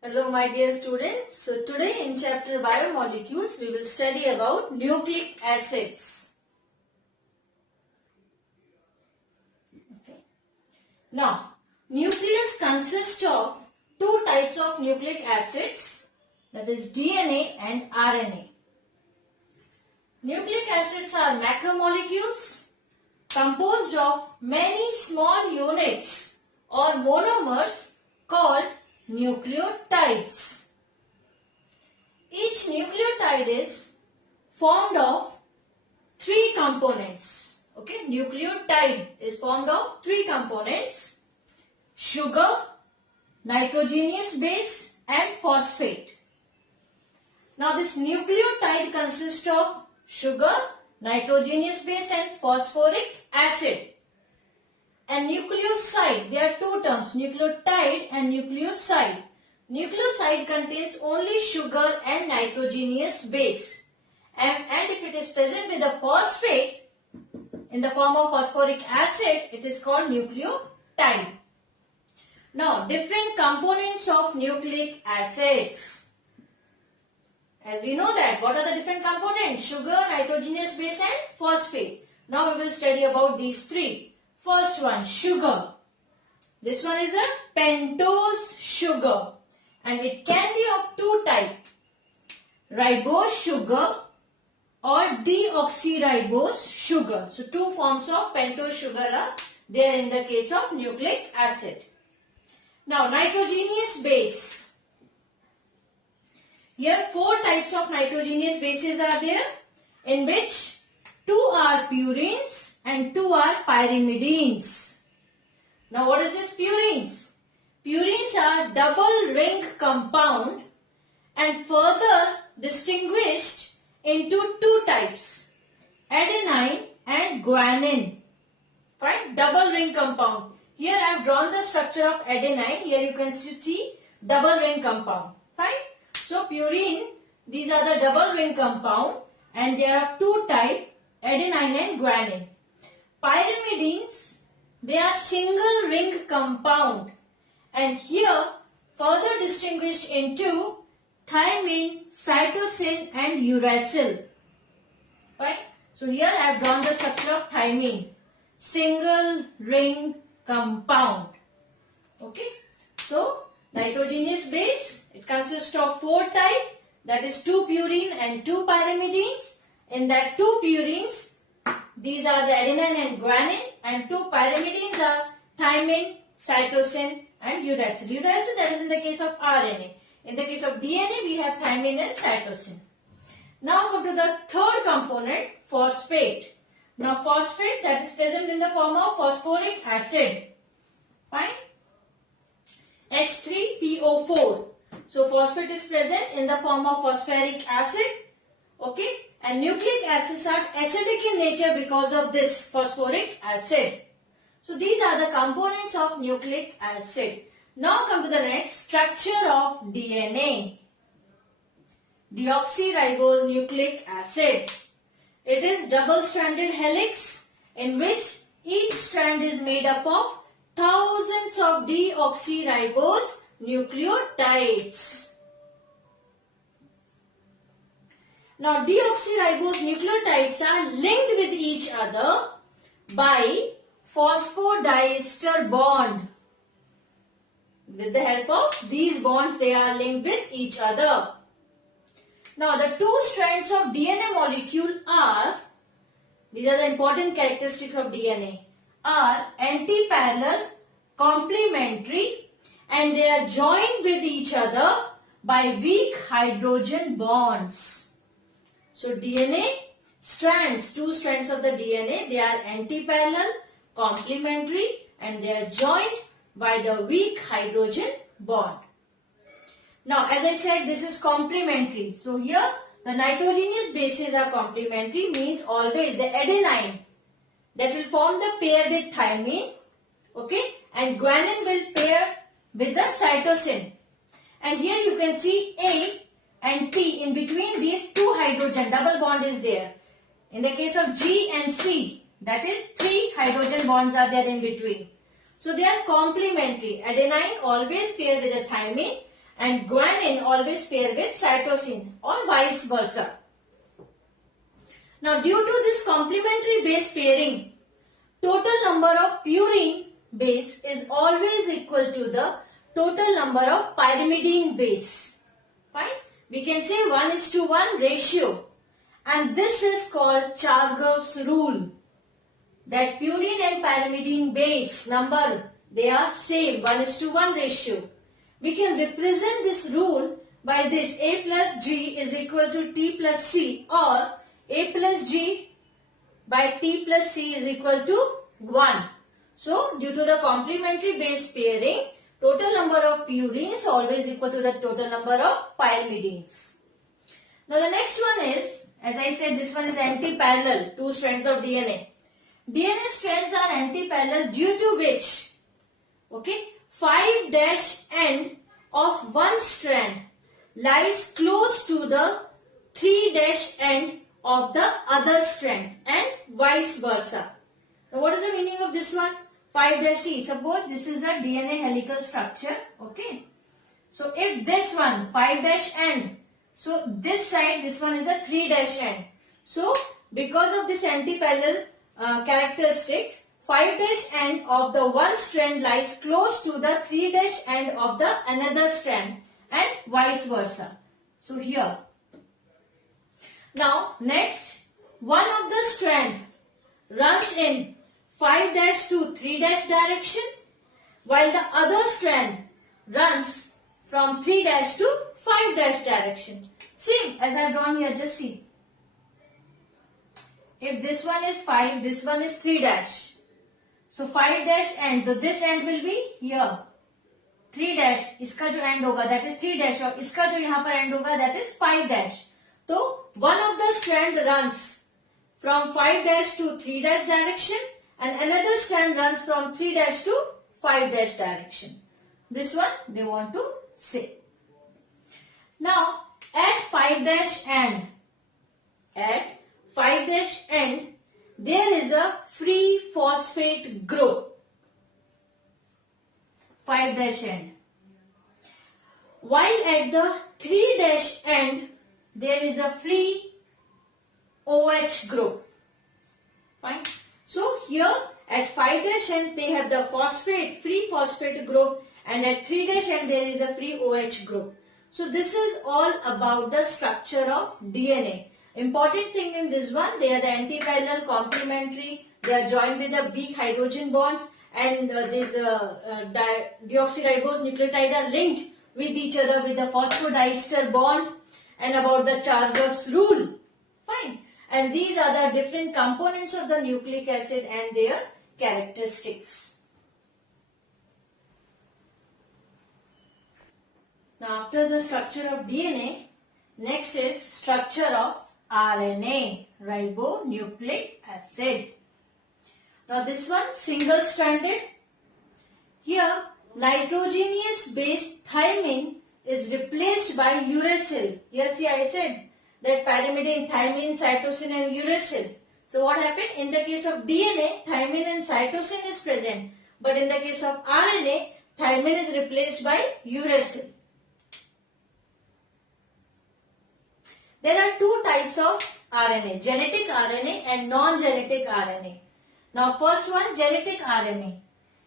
Hello my dear students. So today in chapter biomolecules we will study about nucleic acids. Okay. Now nucleus consists of two types of nucleic acids, that is DNA and RNA. Nucleic acids are macromolecules composed of many small units or monomers called nucleotides. Each nucleotide is formed of three components. Okay, nucleotide is formed of three components: sugar, nitrogenous base and phosphate. Now this nucleotide consists of sugar, nitrogenous base and phosphoric acid. And nucleoside, there are two terms, nucleotide and nucleoside. Nucleoside contains only sugar and nitrogenous base. And if it is present with a phosphate in the form of phosphoric acid, it is called nucleotide. Now, different components of nucleic acids. As we know that, what are the different components? Sugar, nitrogenous base and phosphate. Now we will study about these three. First one, sugar. This one is a pentose sugar and it can be of two types, ribose sugar or deoxyribose sugar. So two forms of pentose sugar are there in the case of nucleic acid. Now nitrogenous base. Here four types of nitrogenous bases are there, in which two are purines and two are pyrimidines. Now what is this purines? Purines are double ring compound and further distinguished into two types, adenine and guanine. Fine, double ring compound. Here I have drawn the structure of adenine. Here you can see double ring compound. Fine. So purine, these are the double ring compound and there are two types, adenine and guanine. Pyrimidines, they are single ring compound and here further distinguished into thymine, cytosine and uracil. Right? So here I have drawn the structure of thymine, single ring compound. Okay? So nitrogenous base, it consists of four types, that is two purine and two pyrimidines. In that two purines, these are the adenine and guanine, and two pyrimidines are thymine, cytosine and uracil. Uracil, that is in the case of RNA. In the case of DNA, we have thymine and cytosine. Now go to the third component, phosphate. Now phosphate, that is present in the form of phosphoric acid. Fine. H3PO4. So phosphate is present in the form of phosphoric acid. Okay. And nucleic acids are acidic in nature because of this phosphoric acid. So these are the components of nucleic acid. Now come to the next, structure of DNA. Deoxyribose nucleic acid. It is double-stranded helix in which each strand is made up of thousands of deoxyribose nucleotides. Now deoxyribose nucleotides are linked with each other by phosphodiester bond. With the help of these bonds, they are linked with each other. Now the two strands of DNA molecule are, these are the important characteristics of DNA, are antiparallel, complementary and they are joined with each other by weak hydrogen bonds. So DNA strands, two strands of the DNA, they are antiparallel, complementary and they are joined by the weak hydrogen bond. Now as I said, this is complementary. So here the nitrogenous bases are complementary, means always the adenine that will form the pair with thymine, okay, and guanine will pair with the cytosine. And here you can see A and T, in between these two hydrogen, double bond is there. In the case of G and C, that is three hydrogen bonds are there in between. So they are complementary. Adenine always pair with a thymine and guanine always pair with cytosine or vice versa. Now due to this complementary base pairing, total number of purine base is always equal to the total number of pyrimidine base. Fine? We can say 1:1 ratio, and this is called Chargaff's rule, that purine and pyrimidine base number, they are same, 1:1 ratio. We can represent this rule by this: A plus G is equal to T plus C, or A plus G by T plus C is equal to 1. So, due to the complementary base pairing, total number of purines always equal to the total number of pyrimidines. Now, the next one is, as I said, this one is anti-parallel, two strands of DNA. DNA strands are anti-parallel due to which, okay, 5' end of one strand lies close to the 3' end of the other strand and vice versa. Now what is the meaning of this one? 5'T. Suppose this is a DNA helical structure. Okay. So if this one 5' end, so this side, this one is a 3' end. So because of this anti-parallel characteristics, 5' end of the one strand lies close to the 3' end of the another strand and vice versa. So here. Now next, one of the strand runs in 5' to 3' direction, while the other strand runs from 3' to 5' direction. Same as I have drawn here, just see. If this one is 5, this one is 3'. So 5' end, so this end will be here. 3', इसका जो end होगा that is 3' और इसका जो यहाँ पर end होगा that is 5'. So one of the strand runs from 5' to 3' direction and another strand runs from 3' to 5' direction. This one they want to say. Now at 5' end, there is a free phosphate group. 5' end. While at the 3' end, there is a free OH group. Fine. So here at 5' end they have the free phosphate group, and at 3' end there is a free OH group. So this is all about the structure of DNA. Important thing in this one, they are the anti-parallel, complementary, they are joined with the weak hydrogen bonds, and these deoxyribose nucleotide are linked with each other with the phosphodiester bond, and about the Chargaff's rule. Fine. And these are the different components of the nucleic acid and their characteristics. Now after the structure of DNA, next is structure of RNA, ribonucleic acid. Now this one single stranded. Here nitrogenous base thymine is replaced by uracil. Here see I said that pyrimidine, thymine, cytosine and uracil. So what happened? In the case of DNA, thymine and cytosine is present. But in the case of RNA, thymine is replaced by uracil. There are two types of RNA, genetic RNA and non-genetic RNA. Now first one, genetic RNA.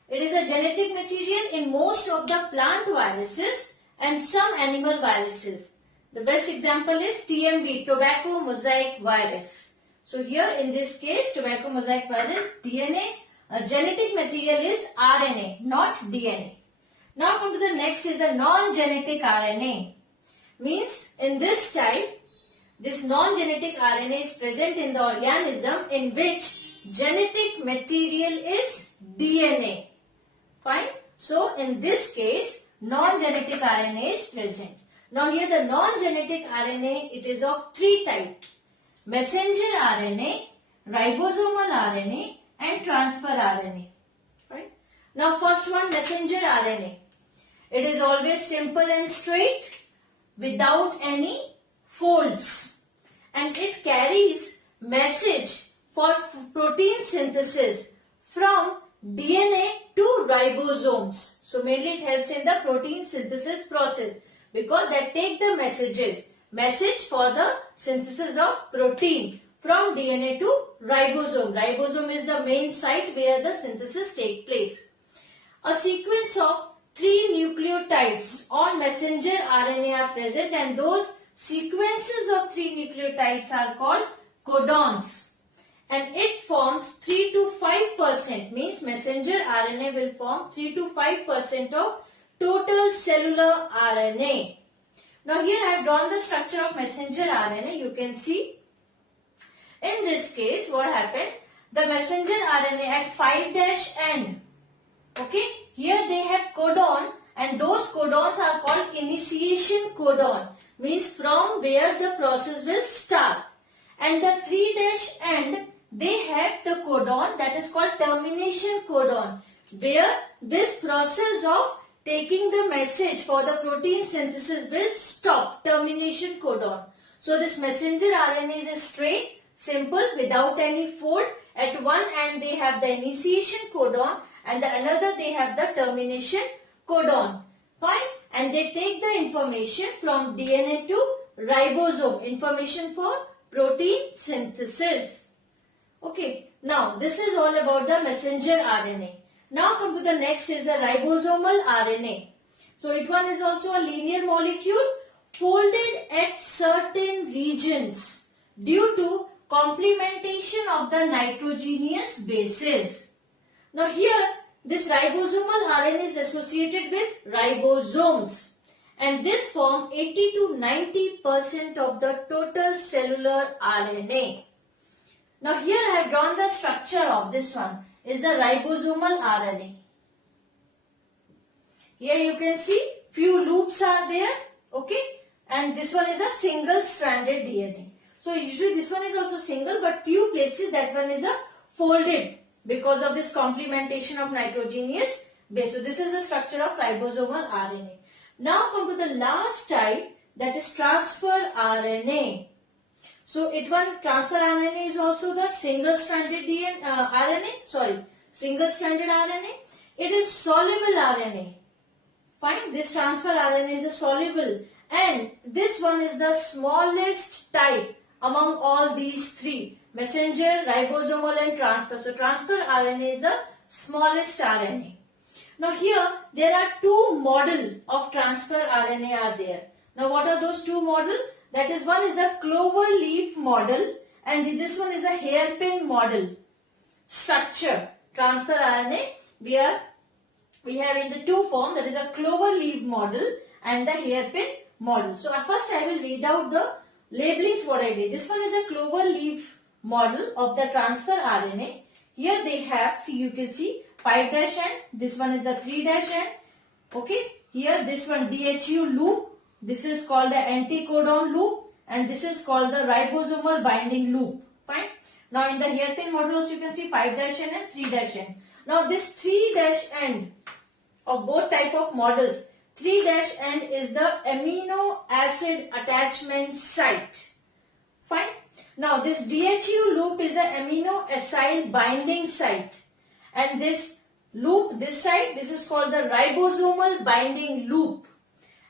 It is a genetic material in most of the plant viruses and some animal viruses. The best example is TMV, tobacco mosaic virus. So here in this case, tobacco mosaic virus, DNA, genetic material is RNA, not DNA. Now come to the next is the non-genetic RNA. Means in this type, this non-genetic RNA is present in the organism in which genetic material is DNA. Fine. So in this case, non-genetic RNA is present. Now here the non-genetic RNA, it is of three types: messenger RNA, ribosomal RNA and transfer RNA. Right? Now first one, messenger RNA. It is always simple and straight without any folds, and it carries message for protein synthesis from DNA to ribosomes. So mainly it helps in the protein synthesis process. because that take the message for the synthesis of protein from DNA to ribosome. Ribosome is the main site where the synthesis take place. A sequence of 3 nucleotides on messenger RNA are present, and those sequences of 3 nucleotides are called codons. And it forms 3 to 5%, means messenger RNA will form 3 to 5% of total cellular RNA. Now here I have drawn the structure of messenger RNA. You can see in this case what happened. The messenger RNA at 5' end. Okay, here they have codon, and those codons are called initiation codon, means from where the process will start. And the 3' end, they have the codon that is called termination codon, where this process of taking the message for the protein synthesis will stop, termination codon. So this messenger RNA is straight, simple, without any fold. At one end they have the initiation codon, and the another they have the termination codon. Fine. And they take the information from DNA to ribosome, information for protein synthesis. Okay. Now this is all about the messenger RNA. Now come to the next is the ribosomal RNA. So it one is also a linear molecule folded at certain regions due to complementation of the nitrogenous bases. Now here this ribosomal RNA is associated with ribosomes, and this form 80 to 90% of the total cellular RNA. Now here I have drawn the structure of this one is the ribosomal RNA. Here you can see few loops are there, okay, and this one is a single stranded DNA. So usually this one is also single, but few places that one is a folded because of this complementation of nitrogenous base. So this is the structure of ribosomal RNA. Now come to the last type, that is transfer RNA. So it one transfer RNA is also the single stranded single stranded RNA. It is soluble RNA. Fine, this transfer RNA is a soluble, and this one is the smallest type among all these three: messenger, ribosomal and transfer. So transfer RNA is the smallest RNA. Now here there are two models of transfer RNA are there. Now what are those two models? That is, one is the clover leaf model and this one is a hairpin model. Structure transfer RNA we have in the two form, that is a clover leaf model and the hairpin model. So first I will read out the labelings what I did. This one is a clover leaf model of the transfer RNA. Here they have, see, you can see 5' end, this one is the 3' end. Okay, here this one DHU loop, this is called the anticodon loop, and this is called the ribosomal binding loop. Fine. Now in the hairpin model also you can see 5' end and 3' end. Now this 3' end of both type of models, 3' end is the amino acid attachment site. Fine. Now this DHU loop is the amino acid binding site, and this loop, this side, this is called the ribosomal binding loop,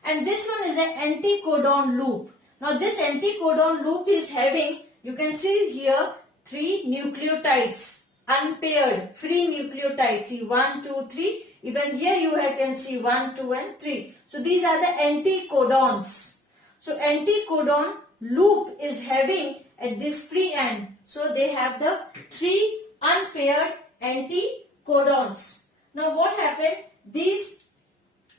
and this one is an anticodon loop. Now this anticodon loop is having, you can see here, 3 nucleotides, unpaired, free nucleotides. See 1, 2, 3. Even here you can see 1, 2 and 3. So these are the anticodons. So anticodon loop is having at this free end. So they have the 3 unpaired anticodons. Now what happened? These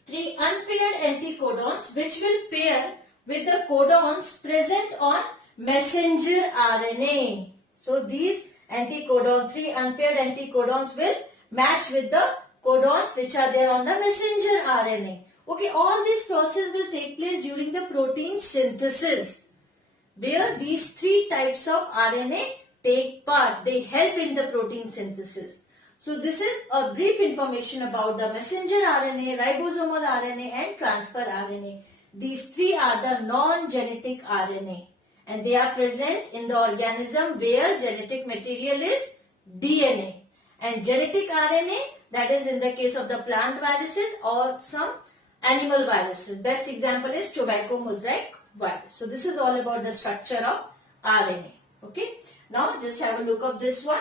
3 unpaired anticodons which will pair with the codons present on messenger RNA. So these anticodon, 3 unpaired anticodons will match with the codons which are there on the messenger RNA. Okay, all this process will take place during the protein synthesis, where these 3 types of RNA take part. They help in the protein synthesis. So this is a brief information about the messenger RNA, ribosomal RNA and transfer RNA. These 3 are the non-genetic RNA, and they are present in the organism where genetic material is DNA. And genetic RNA, that is in the case of the plant viruses or some animal viruses. Best example is tobacco mosaic virus. So this is all about the structure of RNA. Okay. Now just have a look of this one.